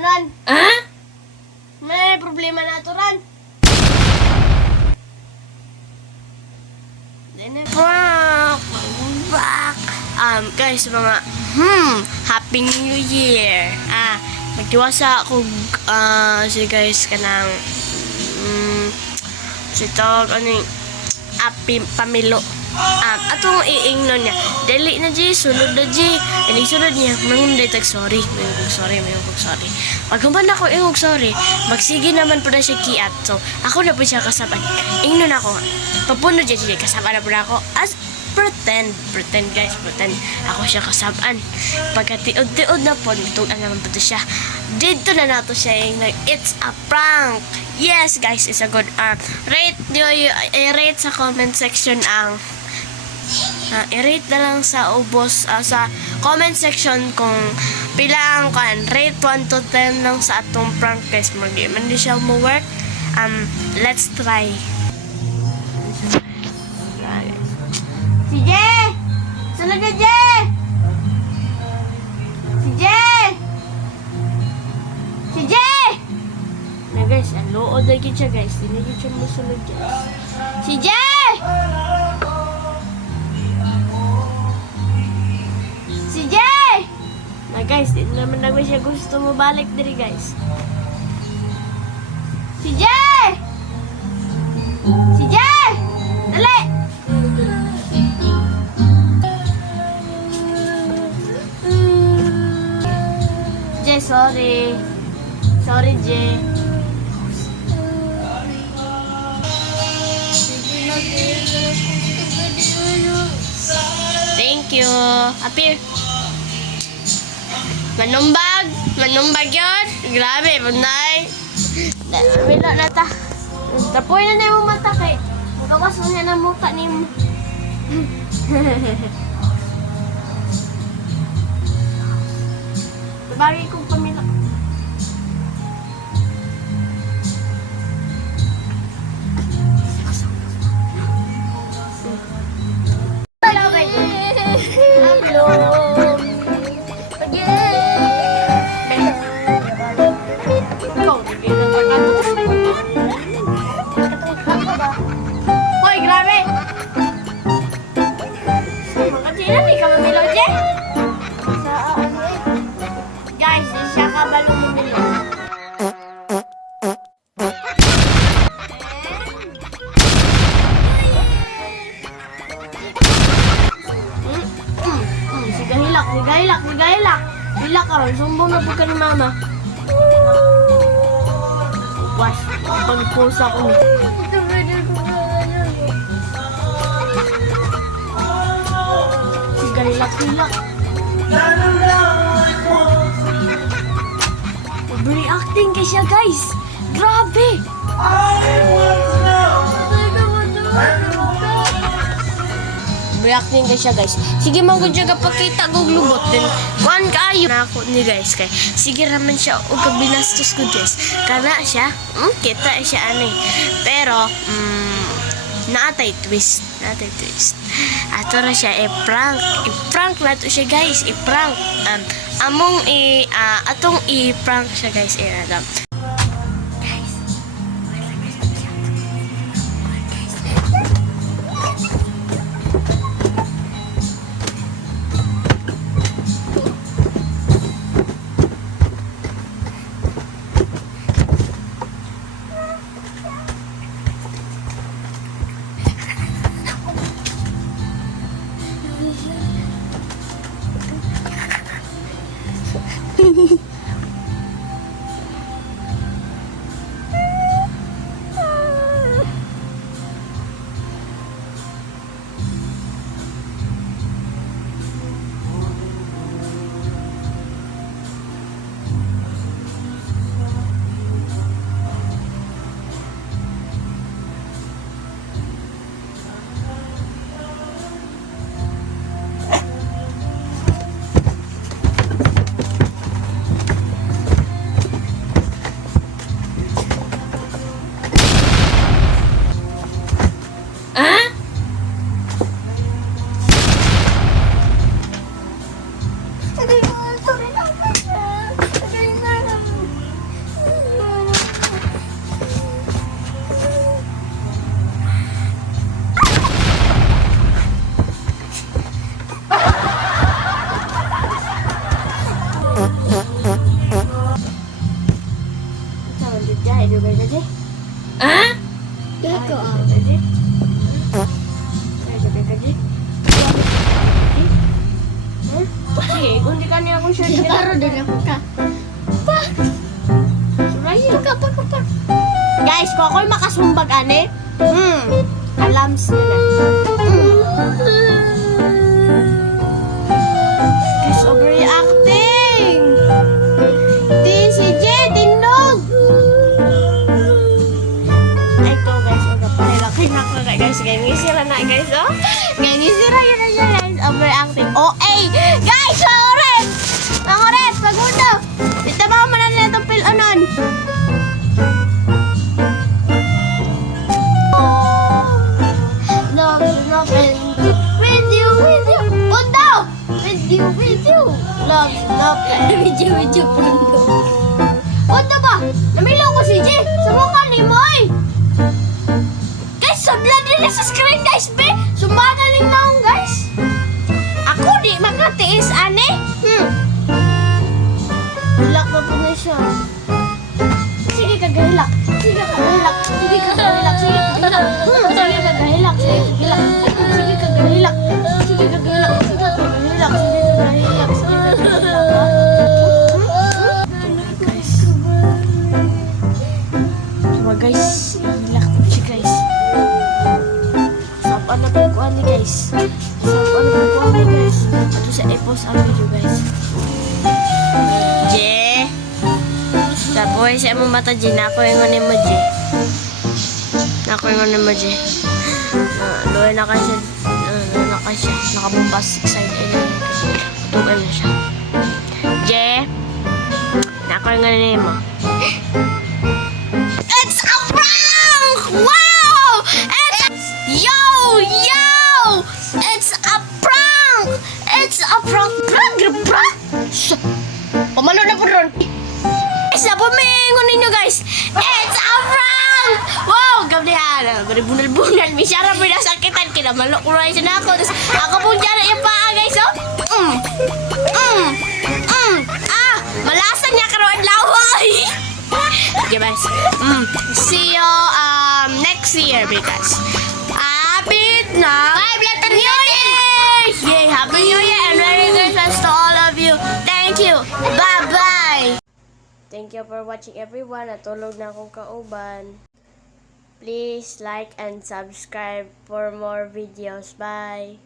Ran. Ha? May problema na to, Ran. Prank! Welcome back! Guys, mga, Happy New Year! Magdiwasa ako, si guys, kanang, si tawag, Happy Pamilo. Atong iingnon niya. Dali na, G. Sunod na, G. Ini sunod niya. Mangunday tag sorry. Mayroong sorry. Pag human ako ingog sorry, magsige naman po na siya kiat. So, ako na po siya kasaban. Ingnon ako. Papunod dyan siya. Kasaban na po na ako. As pretend guys. Pretend. Ako siya kasaban. Pagkatiod-tiod na po, tugan naman po siya. Dito na nato siya yung it's a prank. Yes, guys, it's a good rate sa comment section ang i-rate na lang sa sa comment section kung pila ang rate 1 to 10 lang sa atong prank guys. Man di siya mo work. Let's try. Si Jay! Sunod na, Jay! Si Jay! Si Jay! Na guys, ang lood na siya guys. Hindi na siya musunod guys. Si Jay! Si Jay! Na guys, di naman naman siya gusto mo balik diri guys. Si Jay! Si Jay! Dali! Jay, sorry. Sorry, Jay. Thank you. Appear. Manumbag yun. Grabe, bunay. Wala na ta. Tapoy na na yung mata kay. Magawas mo na ng muka ni mo. Bagay kong pamilya. Hoy, grabe! Makatira, di ka mamilo, Jay? Guys, di siya ka balong mamilo. Sige, hilak. Hilak ka ron. Sumbong na po ka ni mama. Wash. Pagpusa ko. Sige, hilak. Overreacting ka siya, guys. Grabe. Reacting ka siya guys. Sige man gud ka pakita gog lubot din. Kuan kaayo na ako ni guys kay. Sige raman siya og kabinastos ko guys. Kana siya, kita siya ani. Pero naatay twist. Ato ra siya i-prank na to siya guys. I-prank. Among atong i-prank siya guys. Kundi ka niya akong shirt. Karo din ako ka. Pa! Suraya. Pa. Guys, kung ako'y makasumbag, ane, alams nila. Guys, overreacting! TCJ, tindog! Ay, ito guys, magpapalaki na ko guys. Gangisira na guys, oh. Gangisira yun na siya guys. Overreacting. Oh, ay! Guys, mangoret! Mangoret, pagundo! Bita ba mo na nila itong pilonon? Love, love, with you, Pundo! With you. Love, with you, Pundo. Pundo ba? Namilaw ko si Jay. Sa mukha ni mo, ay. Guys, sabla din na sa screen, guys, be. Sumagaling na akong, guys. Ako, di makatiis, ane. Hilak na po na siya. Sige, kagahilak. Sige, kagahilak. Sige, kagahilak. Sige, kagahilak. Sige, kagahilak. Sige, kagahilak. Sige, kagahilak. Sige, kagahilak. Sige, kagahilak. Sige, kagahilak. Guys. Diba, guys? Hilak po siya, guys. Sapan na pagkuhan ni, guys. Sapan na pagkuhan ni, guys. Ato sa e-post ang video, guys. Je. Tapoy sa imong mata, Je. Nako yung mo, Je. Nako yung mo, Je. Luhay na kasi. Luhay na kasi. Nakabumpas. Excited. Tugal na siya. Je. Nako yung mo. It's a prank! Wow! Yo! It's a prank! It's a prank! Prank! Pamano na po ron? Isa po mingon ninyo guys. It's a prank! Wow! Gabriela, bunal-bunal. May syara po nasakitan. Kinamalok ko rin siya na ako. Tapos ako pong dyan yung paa guys. Oh. Malasan niya karoon laway. Okay guys. See you next year because happy na. New Year! Yay! Happy New Year and Merry Christmas to all of you. Thank you. Bye-bye. Thank you for watching everyone. Natulog na akong kauban. Please like and subscribe for more videos. Bye!